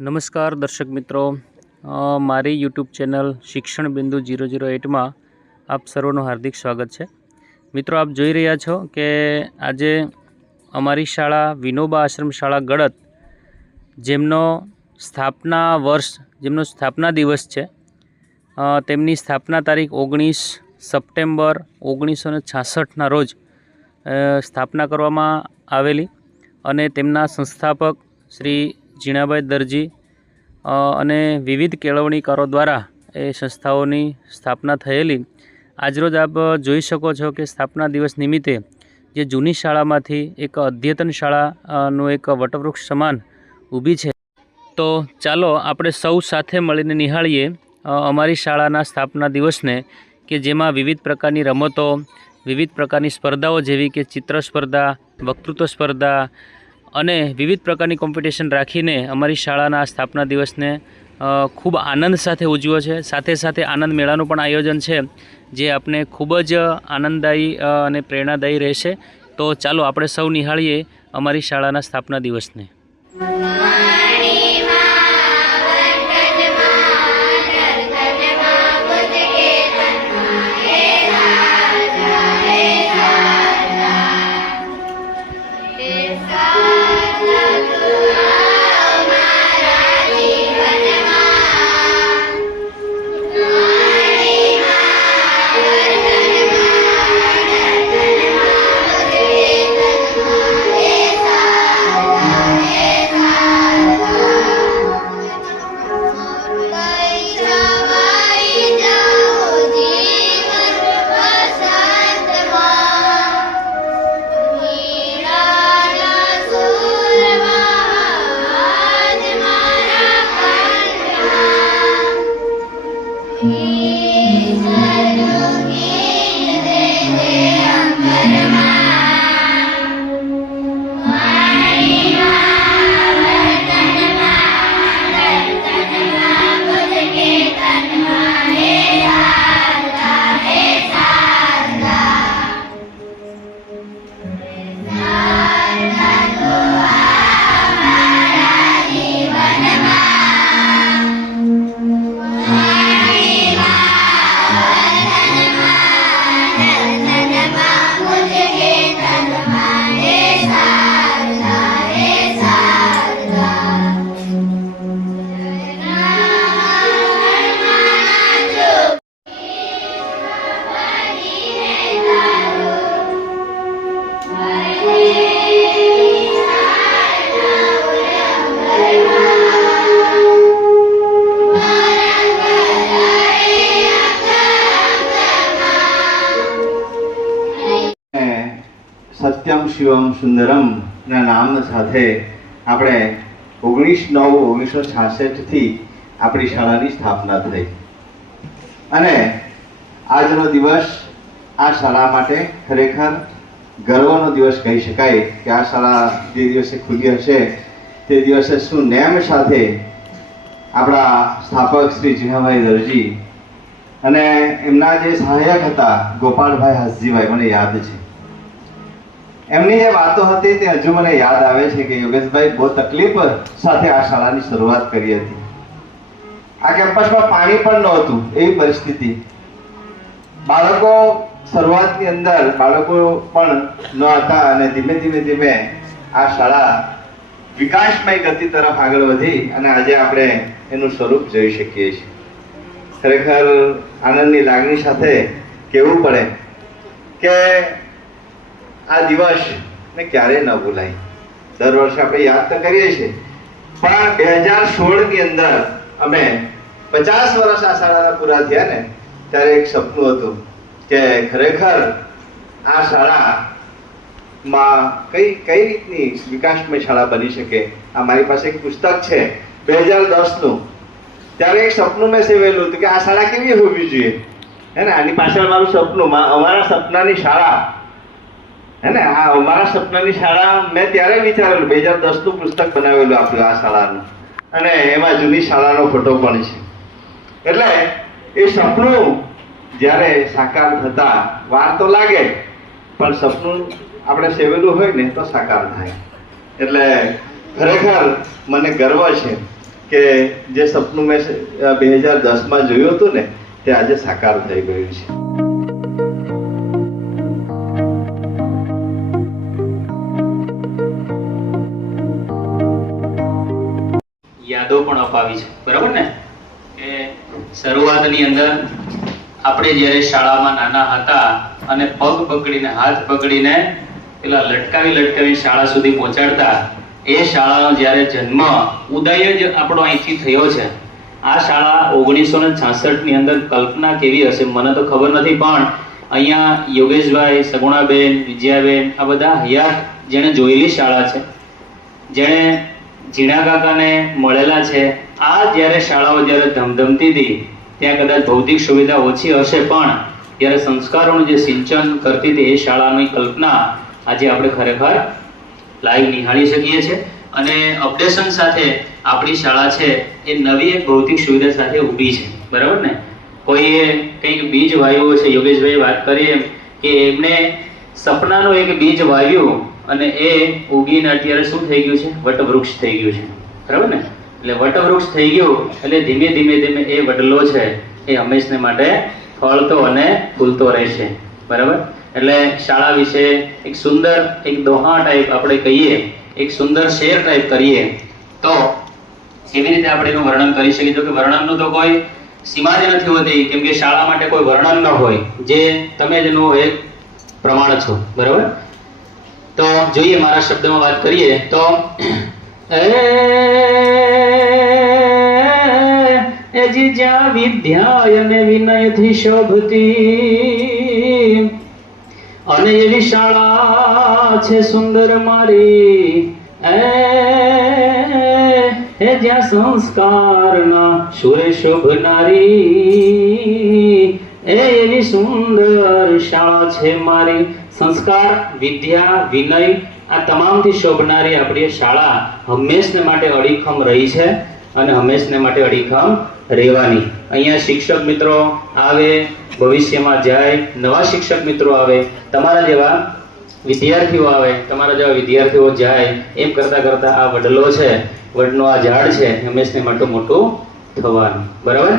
નમસ્કાર દર્શક મિત્રો, મારી યુટ્યુબ ચેનલ શિક્ષણ બિંદુ 008માં આપ સર્વનું હાર્દિક સ્વાગત છે। મિત્રો, આપ જોઈ રહ્યા છો કે આજે અમારી શાળા વિનોબા આશ્રમ શાળા ગળત જેમનો સ્થાપના દિવસ છે, તેમની સ્થાપના તારીખ 19 સપ્ટેમ્બર 1966ના રોજ સ્થાપના કરવામાં આવેલી અને તેમના સંસ્થાપક શ્રી જીણાભાઈ દરજી અને વિવિધ કેળવણીકારો દ્વારા એ સંસ્થાઓની સ્થાપના થયેલી। આજરોજ આપ જોઈ શકો છો કે સ્થાપના દિવસ નિમિત્તે જે જૂની શાળામાંથી એક અદ્યતન શાળાનું એક વટવૃક્ષ સમાન ઊભી છે, તો ચાલો આપણે સૌ સાથે મળીને નિહાળીએ અમારી શાળાના સ્થાપના દિવસને, કે જેમાં વિવિધ પ્રકારની રમતો, વિવિધ પ્રકારની સ્પર્ધાઓ જેવી કે ચિત્ર સ્પર્ધા, વક્તૃત્વ સ્પર્ધા અને વિવિધ પ્રકારની કોમ્પિટિશન રાખીને અમારી શાળાના સ્થાપના દિવસને ખૂબ આનંદ સાથે ઉજવ્યો છે। સાથે સાથે આનંદ મેળાનું પણ આયોજન છે, જે આપને ખૂબ જ આનંદદાયી અને પ્રેરણાદાયી રહેશે। તો ચાલો આપણે સૌ નિહાળીએ અમારી શાળાના સ્થાપના દિવસને। સત્યમ શિવમ સુંદરમ ના નામ સાથે આપણે 19/9/1966થી આપણી શાળાની સ્થાપના થઈ અને આજનો દિવસ આ શાળા માટે ખરેખર ગર્વનો દિવસ કહી શકાય કે આ શાળા જે દિવસે ખુલી હશે તે દિવસે શું નેમ સાથે આપણા સ્થાપક શ્રી જીણાભાઈ દરજી અને એમના જે સહાયક હતા ગોપાલભાઈ હાસજીભાઈ, મને યાદ છે એમની જે વાતો હતી તે હજુ મને યાદ આવે છે કે યોગેશભાઈ બહુ તકલીફ સાથે આ શાળાની શરૂઆત કરી હતી। આ કેમ્પસમાં પાણી પણ નહોતું, એવી પરિસ્થિતિ। બાળકો શરૂઆતની અંદર બાળકો પણ ન હતા અને ધીમે ધીમે આ શાળા વિકાસમય ગતિ તરફ આગળ વધી અને આજે આપણે એનું સ્વરૂપ જોઈ શકીએ છીએ। ખરેખર આનંદની લાગણી સાથે કહેવું પડે કે આ દિવસ ને ક્યારેય ન ભૂલાય। દર વર્ષે આપણે યાદ તો કરીએ છીએ, પણ 2016ની અંદર અમે 50 વર્ષ આ શાળાના પૂરા થયા ને, ત્યારે એક સપનું હતું કે ખરેખર આ શાળામાં કઈ રીતની વિકાસમય શાળા બની શકે। આ મારી પાસે એક પુસ્તક છે 2010નું, ત્યારે એક સપનું મેં સેવેલું હતું કે આ શાળા કેવી હોવી જોઈએ, હે ને। આની પાછળ મારું સપનું, અમારા સપનાની શાળા, હે ને, આ અમારા સપનાની શાળા મેં ત્યારે વિચારેલું, 2010નું પુસ્તક બનાવેલું આપણું આ શાળાનું, અને એમાં જૂની શાળાનો ફોટો પણ છે। એટલે એ સપનું જ્યારે સાકાર થતા વાર તો લાગે, પણ સપનું આપણે સેવેલું હોય ને તો સાકાર થાય। એટલે ખરેખર મને ગર્વ છે કે જે સપનું મેં 2010માં જોયું હતું ને તે આજે સાકાર થઈ ગયું છે. યાદો પણ અપાવી છે, બરાબર ને? કે શરૂઆતની અંદર આપણે જ્યારે શાળામાં નાના હતા અને પગ પકડીને હાથ પકડીને પેલા લટકાવી શાળા સુધી પહોંચાડતા, એ શાળાનો જ્યારે જન્મ ઉદય જ આપણો અહીંથી થયો છે. આ શાળા 1966 ની અંદર કલ્પના કેવી હશે મને તો ખબર નથી, પણ અહીંયા યોગેશભાઈ, સગુણાબેન, વિજયાબેન આ બધા હયાત જેણે જોયેલી શાળા છે, જેણે ઝીણા કાકાને મળેલા છે. આ જ્યારે શાળાઓ જ્યારે ધમધમતી હતી ત્યાં કદાચ ભૌતિક સુવિધા ઓછી હશે, પણ જ્યારે સંસ્કારોનું જે સિંચન કરતી હતી એ શાળાની કલ્પના આજે આપણે ખરેખર લાઈવ નિહાળી શકીએ છીએ. અને અપડેશન સાથે આપણી શાળા છે એ નવી એક ભૌતિક સુવિધા સાથે ઊભી છે, બરાબર ને? કોઈએ કંઈક બીજ વાવ્યું છે, યોગેશભાઈ વાત કરી એમ કે એમને સપનાનું એક બીજ વાવ્યું અને એ ઉગીને અત્યારે શું થઈ ગયું છે? વટવૃક્ષ થઈ ગયું છે, બરાબર ને? એટલે વટવૃક્ષ થઈ ગયું એટલે ધીમે ધીમે એ વડલો છે એ હંમેશને માટે ફળતો અને ફૂલતો રહેશે, બરાબર? એટલે શાળા વિશે એક સુંદર એક દોહા ટાઈપ આપણે કહીએ, એક સુંદર શેર ટાઈપ કરીએ તો કેવી રીતે આપણે એનું વર્ણન કરી શકીએ? તો કે વર્ણનનું તો કોઈ સીમા જ નથી હોતી, કેમ કે શાળા માટે કોઈ વર્ણન ન હોય, જે તમે જ એનું એક પ્રમાણ છો, બરાબર? તો જોઈએ, મારા શબ્દમાં વાત કરીએ તો જ્યાં વિદ્યા અને વિનયથી શોભતી અને એવી શાળા છે સુંદર મારી, જ્યાં સંસ્કારના સુરે શોભનારી, એવી સુંદર શાળા છે મારી. સંસ્કાર, વિદ્યા, વિનય આ તમામથી શોભનારી આપણી શાળા હંમેશને માટે અડીખમ રહી છે અને હંમેશને માટે અડીખમ રહેવાની. અહીંયા શિક્ષક મિત્રો આવે, ભવિષ્યમાં જાય, નવા શિક્ષક મિત્રો આવે, તમારા જેવા વિદ્યાર્થીઓ આવે, તમારા જેવા વિદ્યાર્થીઓ જાય, એમ કરતા કરતા આ વડલો છે, વડનું આ ઝાડ છે હંમેશને માટે મોટું થવાનું, બરાબર?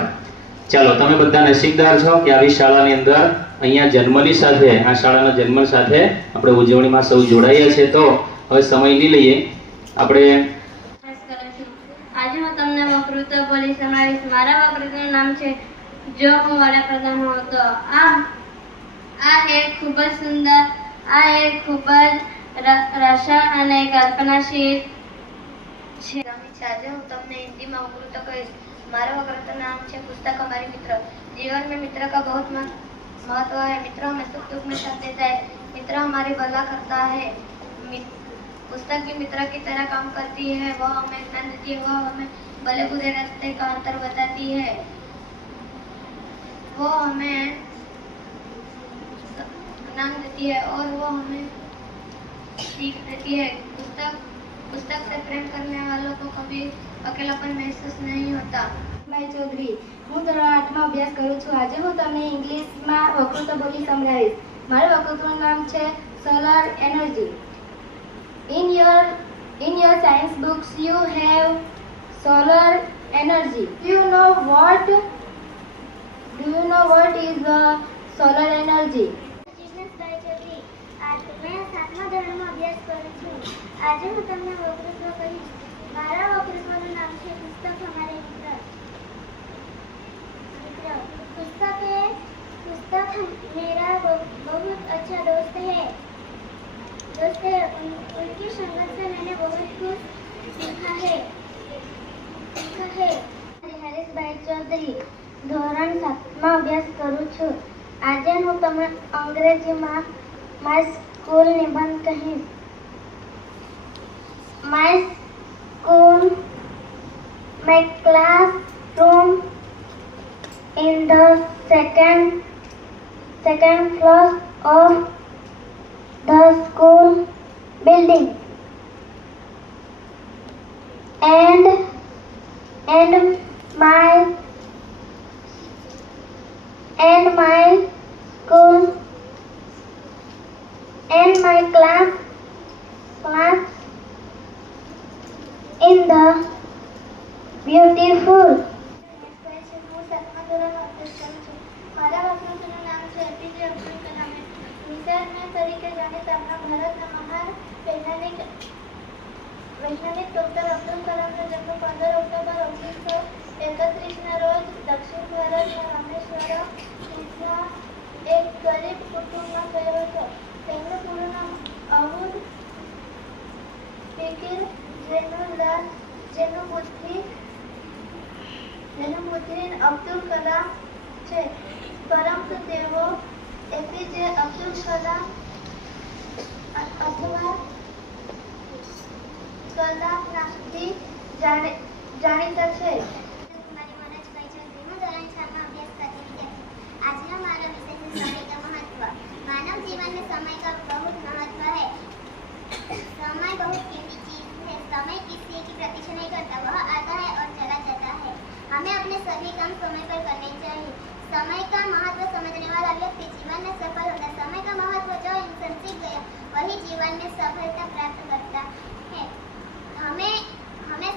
ચાલો, તમે બધા નસીબદાર છો કે આવી શાળાની અંદર અહીંયા જન્મની સાથે, આ શાળાના જન્મ સાથે આપણે ઉજવણીમાં સૌ જોડાયા છે. તો હવે સમય નહીં લઈએ, આપણે આજે હું તમને વક્તૃત્વ બોલી સંભળાવીશ. મારા વક્તૃત્વનું નામ છે જો હું વડાપ્રધાન હોઉં તો. આ એક ખૂબ જ સુંદર, આ એક ખૂબ જ રસા અને કલ્પનાશીલ છે. આજે હું તમને હિન્દીમાં વક્તૃત્વ કહીશ. મારા वक्तृत्व नाम है पुस्तक हमारे मित्र। जीवन में मित्र का बहुत महत्व है। मित्र हमें सुख दुख में साथ देता है। मित्र हमारी भला करता है। पुस्तक भी मित्र की तरह काम करती है। वह हमें ज्ञान देती है, वह हमें भले बुरे रास्ते का अंतर बताती है, वो हमें ज्ञान देती है और वो हमें सीख देती है। पुस्तक से प्रेम करने वालों को कभी अकेलापन महसूस नहीं होता। ભાઈ ચૌધરી, હું ધોરણ 8માં અભ્યાસ કરું છું। આજે હું તમને ઇંગ્લિશમાં વક્તૃત્વ બોલી સંભળાવીશ। મારું વક્તૃત્વનું નામ છે solar energy. In your science books you have solar energy. Do you know what is solar energy? ભાઈ ચૌધરી, મેં 7મા ધોરણમાં અભ્યાસ કરું છું। આજે હું તમને વક્તૃત્વ કહીશ। મારા વક્તૃત્વનું નામ છે પુસ્તક हमारे मित्र। पुस्तक मेरा बहुत अच्छा दोस्त है। उनकी संगत से मैंने बहुत कुछ सीखा है। હરીશભાઈ ચૌધરી, ધોરણ 7માં અભ્યાસ કરું છું। આજે હું તમને અંગ્રેજીમાં માય સ્કૂલ નિબંધ કહીશ। My school, my classroom in the second floor of the school building, and my school and my class in the beautiful. હું સાતમા ધોરણમાં અભ્યાસ કરું છું. મારા વક્તૃત્વનું નામ છે એપીજે અબ્દુલ કલામ. મિસાઇલમેન તરીકે જાણીતા આપણા ભારતના મહાન વૈજ્ઞાનિક ડૉક્ટર અબ્દુલ કલામનો જન્મ 15 ઓક્ટોબર 1931ના રોજ દક્ષિણ ભારતના રામેશ્વરમ શીખના એક ગરીબ કુટુંબમાં થયો હતો. તેમનું પૂરું નામ અહુદ ફિકર જૈનુલ્લાહ, જેનું પુત્રી અબ્દુલ કલામ છે. પરંતુ તેઓ એપીજે અબ્દુલ કલામ અથવા કલામ નામથી જાણીતા છે. આજનો મારો विषय है समय का महत्व। मानव जीवन में समय का बहुत महत्व है। समय बहुत कीमती चीज है। समय किसी की प्रतीक्षा नहीं करता, वह आता है और चला जाता है। हमें अपने सभी काम समय पर करने चाहिए। समय का महत्व समझने वाला व्यक्ति जीवन में सफल होता है। समय का महत्व जो इंसान सीख गया वही जीवन में सफलता प्राप्त करता है। हमें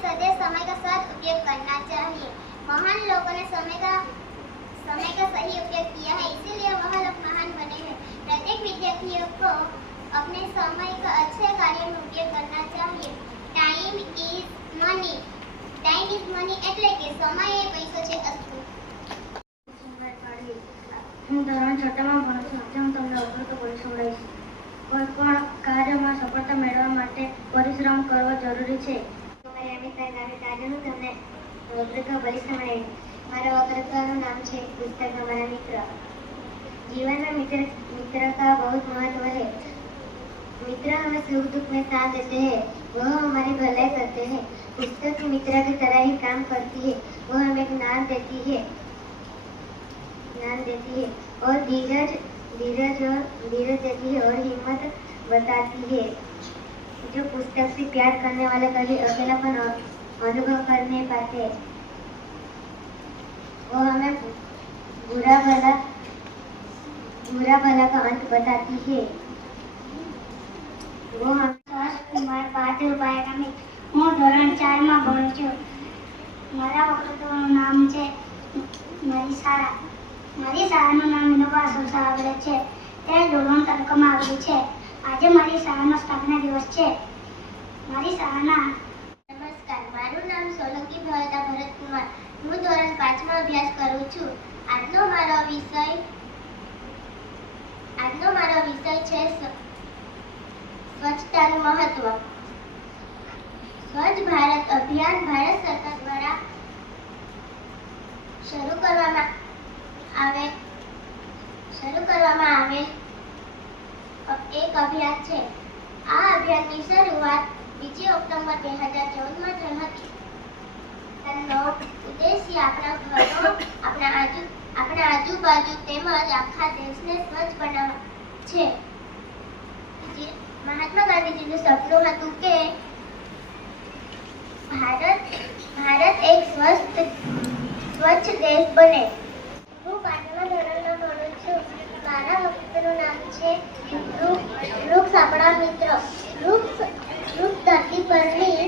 सदैव समय का सदुपयोग करना चाहिए। महान लोगों ने समय का सही उपयोग किया है, इसीलिए वह लोग महान बने हैं। प्रत्येक विद्यार्थियों को अपने समय का अच्छे कार्य में उपयोग करना चाहिए। टाइम इज मनी એટલે કે સમય એ પૈસો છે. અસ્તુ. હું ધોરણ 6માં ભણું છું. આજે હું તમને વક્તૃત્વ બોલી સંભળાવીશ. કોઈ પણ કાર્યમાં સફળતા મેળવવા માટે પરિશ્રમ કરવો જરૂરી છે. આજે હું તમને વક્તૃત્વ બોલી સંભળાવીશ. મારા વક્तृत्व नाम है पुस्तक हमारा मित्र। जीवन में मित्र का बहुत महत्व है। मित्र हमें सुख दुख में साथ देते हैं, वह हमारी भलाई करते हैं। पुस्तक मित्र की तरह ही काम करती है, वह हमें ज्ञान देती है और धीरज देती है और हिम्मत बताती है। जो पुस्तक से प्यार करने वाले कभी अकेलापन अनुभव कर नहीं पाते। वो हमें बुरा भला का अंत बताती है। वो हम कुमार बहादुर बायगामी। હું ધોરણ 4માં ભણું છું. મારા વક્તૃત્વનું નામ છે મારી શાળાનું નામ વિનોબા સોસા આવેલું છે. તે ડોલવણ તાલુકામાં આવેલું છે. આજે મારી શાળાનો સ્થાપના દિવસ છે. મારી શાળાના નમસ્કાર, મારું નામ સોલંકી ભરતા ભરતકુમાર. હું ધોરણ 5માં અભ્યાસ કરું છું. આજનો મારો વિષય છે સ્વચ્છતાનું મહત્વ. સ્વચ્છ ભારત અભિયાન ભારત સરકાર દ્વારા શરૂ કરવામાં આવેલ એક અભિયાન છે. આ અભિયાનની શરૂઆત 2 ઓક્ટોબર 2014માં થઈ હતી. તેનો ઉદ્દેશ્ય આપણા ઘરો, આપણા આજુબાજુ તેમજ આખા દેશને સ્વચ્છ બનાવવા છે. મહાત્મા ગાંધીજીનું સપનું હતું કે ભારત એક સ્વચ્છ દેશ બને. હું 5મા ધોરણમાં ભણું છું. મારા વક્તૃત્વનું નામ છે વૃક્ષ આપણા મિત્ર. વૃક્ષ ધરતી પરની